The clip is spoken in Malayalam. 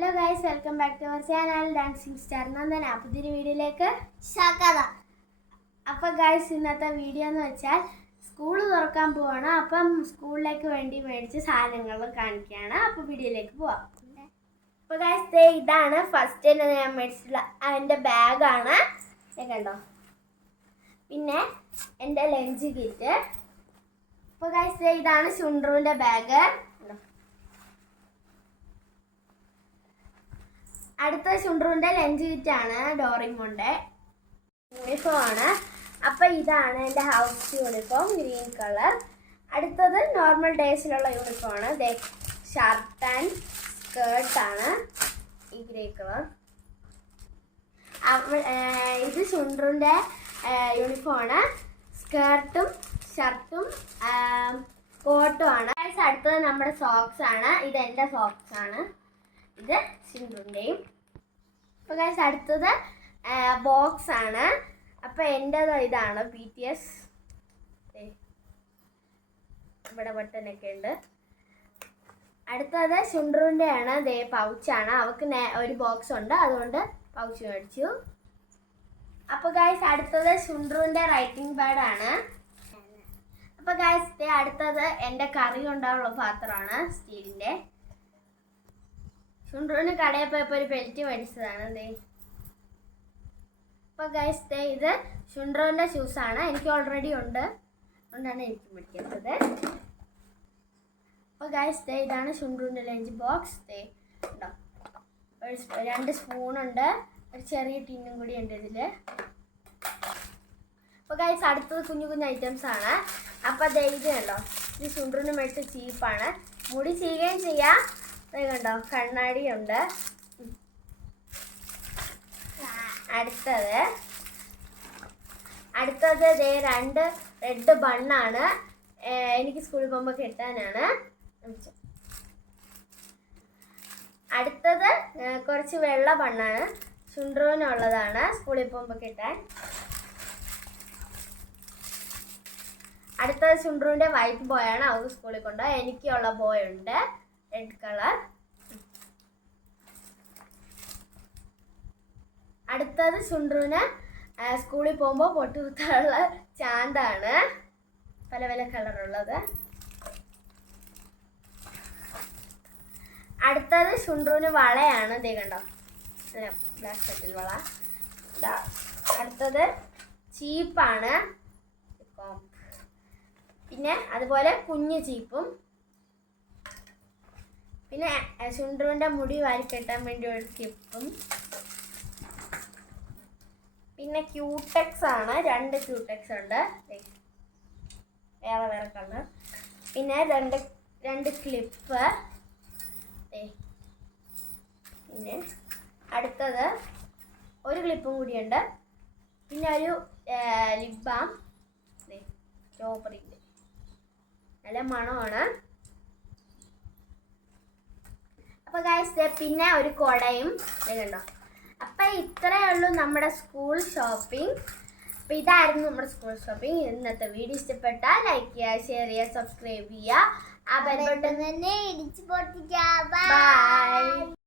Hello guys welcome back to our channel dancing star Nandana പുതിയൊരു വീഡിയോയിലേക്ക് സ്വാഗതം. അപ്പോൾ ഗൈസ് ഇന്നത്തെ വീഡിയോ എന്ന് വെച്ചാൽ സ്കൂൾ തുറക്കാൻ പോവാണ്. അപ്പം സ്കൂളിലേക്ക് വേണ്ടി മേടിച്ച സാധനങ്ങൾ കാണിക്കുകയാണ്. അപ്പോൾ വീഡിയോയിലേക്ക് പോവാം. അപ്പോൾ ഗൈസ് ഇതാണ് ഫസ്റ്റ് തന്നെ ഞാൻ മേടിച്ചിട്ടുള്ള എന്റെ ബാഗാണ് കണ്ടോ? പിന്നെ എന്റെ ലഞ്ച് കിറ്റ് അപ്പോൾ ഗൈസ് ഇതാണ് ചുണ്ടറുവിന്റെ ബാഗ് കണ്ടോ അടുത്ത ചുണ്ട്രുവിന്റെ ലഞ്ച് കിറ്റാണ് ഡോറിമോന്റെ യൂണിഫോം ആണ്. അപ്പൊ ഇതാണ് എന്റെ ഹൗസ് യൂണിഫോം ഗ്രീൻ കളർ അടുത്തത് നോർമൽ ഡേയ്സിലുള്ള യൂണിഫോം ആണ്. ഷർട്ട് ആൻഡ് സ്കേർട്ട് ആണ് ഈ ഗ്രേ കളർ ഇത് ചുണ്ട്രുന്റെ യൂണിഫോം ആണ്. സ്കേർട്ടും ഷർട്ടും കോട്ടും ആണ്. അടുത്തത് നമ്മുടെ സോക്സ് ആണ്. ഇത് എന്റെ സോക്സ് ആണ്. ഇത് സിന്ധുന്റെയും അപ്പോൾ ഗൈസ് അടുത്തത് ബോക്സ് ആണ്. അപ്പോൾ എന്റെത് ഇതാണ് ബി ടി എസ് ഇവിടെ ബട്ടനൊക്കെ ഉണ്ട്. അടുത്തത് ചുണ്ടറിന്റെ ആണ്. ദേ പൗച്ചാണ് അവൾക്ക് ഒരു ബോക്സ് ഉണ്ട്. അതുകൊണ്ട് പൗച്ച് മേടിച്ചു. അപ്പോൾ ഗൈസ് അടുത്തത് ചുണ്ടറിന്റെ റൈറ്റിംഗ് പാഡാണ് അപ്പോൾ ഗൈസ് ദേ അടുത്തത് എന്റെ കറി ഉണ്ടാവുള്ള പാത്രമാണ് സ്റ്റീലിന്റെ ചുണ്ട്രുവിന് കടയിൽ പോയപ്പോൾ ഒരു ബെൽറ്റ് മേടിച്ചതാണ് ദേ. അപ്പോൾ ഗൈസ് ദേ ഇത് ഷൂസ് ഷൂസാണ് എനിക്ക് ഓൾറെഡി ഉണ്ട്. അതുകൊണ്ടാണ് എനിക്ക് മേടിക്കുന്നത് അപ്പോൾ ഗൈസ് ദേ ഇതാണ് ചുണ്ട്രുവിന്റെ ലഞ്ച് ബോക്സ് ദേ ഉണ്ടോ ഒരു രണ്ട് സ്പൂണുണ്ട് ഒരു ചെറിയ ടിന്നും കൂടി ഉണ്ട് ഇതിൽ അപ്പോൾ ഗൈസ് അടുത്തത് കുഞ്ഞു കുഞ്ഞു ഐറ്റംസ് ആണ്. അപ്പോൾ ദൈവം ഉണ്ടോ ഇത് ചുണ്ട്രുവിന് മേടിച്ച ചീപ്പാണ്. മുടി ചെയ്യുകയും ചെയ്യാം. കണ്ടോ കണ്ണാടിയുണ്ട്. അടുത്തത്. അടുത്തത് ദേ രണ്ട് റെഡ് ബണ്ണാണ് എനിക്ക് സ്കൂളിൽ പോകുമ്പോൾ കിട്ടാനാണ്. അടുത്തത് കുറച്ച് വെള്ള ബണ്ണാണ് ചുണ്ട്രൂനുള്ളതാണ് സ്കൂളിൽ പോകുമ്പോൾ കിട്ടാൻ. അടുത്തത് ചുണ്ട്രോന്റെ വൈറ്റ് ബോയാണ് അവർക്ക് സ്കൂളിൽ കൊണ്ടുപോകാൻ എനിക്കുള്ള ബോയ് ഉണ്ട്. റെഡ് കളർ അടുത്തത് ചുണ്ടുവിന് സ്കൂളിൽ പോകുമ്പോൾ പൊട്ടുകുത്താനുള്ള ചാന്താണ് പല പല കളറുള്ളത്. അടുത്തത് ചുണ്ടുവിന് വളയാണ്. ദേ കണ്ടോ? ബ്ലാക്ക് സെറ്റിൽ വള. അടുത്തത് ചീപ്പാണ്. പിന്നെ അതുപോലെ കുഞ്ഞു ചീപ്പും പിന്നെ സുണ്ടുവിന്റെ മുടി വാരി കെട്ടാൻ വേണ്ടി ഒരു ക്ലിപ്പും പിന്നെ ക്യൂടെക്സ് ആണ്. രണ്ട് ക്യൂടെക്സ് ഉണ്ട്. വേറെ വേറെ കളർ. പിന്നെ രണ്ട് രണ്ട് ക്ലിപ്പ്. പിന്നെ അടുത്തത് ഒരു ക്ലിപ്പും കൂടിയുണ്ട്. പിന്നെ ഒരു ലിപ് ചോപ്പറിന്റെ. നല്ല മണമാണ്. അപ്പോൾ ഗൈസ് പിന്നെ ഒരു കുടയും. കണ്ടോ? അപ്പം ഇത്രയേ ഉള്ളൂ നമ്മുടെ സ്കൂൾ ഷോപ്പിംഗ് അപ്പം ഇതായിരുന്നു നമ്മുടെ സ്കൂൾ ഷോപ്പിംഗ് ഇന്നത്തെ വീഡിയോ ഇഷ്ടപ്പെട്ടാൽ ലൈക്ക് ചെയ്യുക ഷെയർ ചെയ്യുക സബ്സ്ക്രൈബ് ചെയ്യുക. ആ ബെൽ ബട്ടൺ തന്നെ ഇടിച്ചു പൊട്ടിക്കാം. ബൈ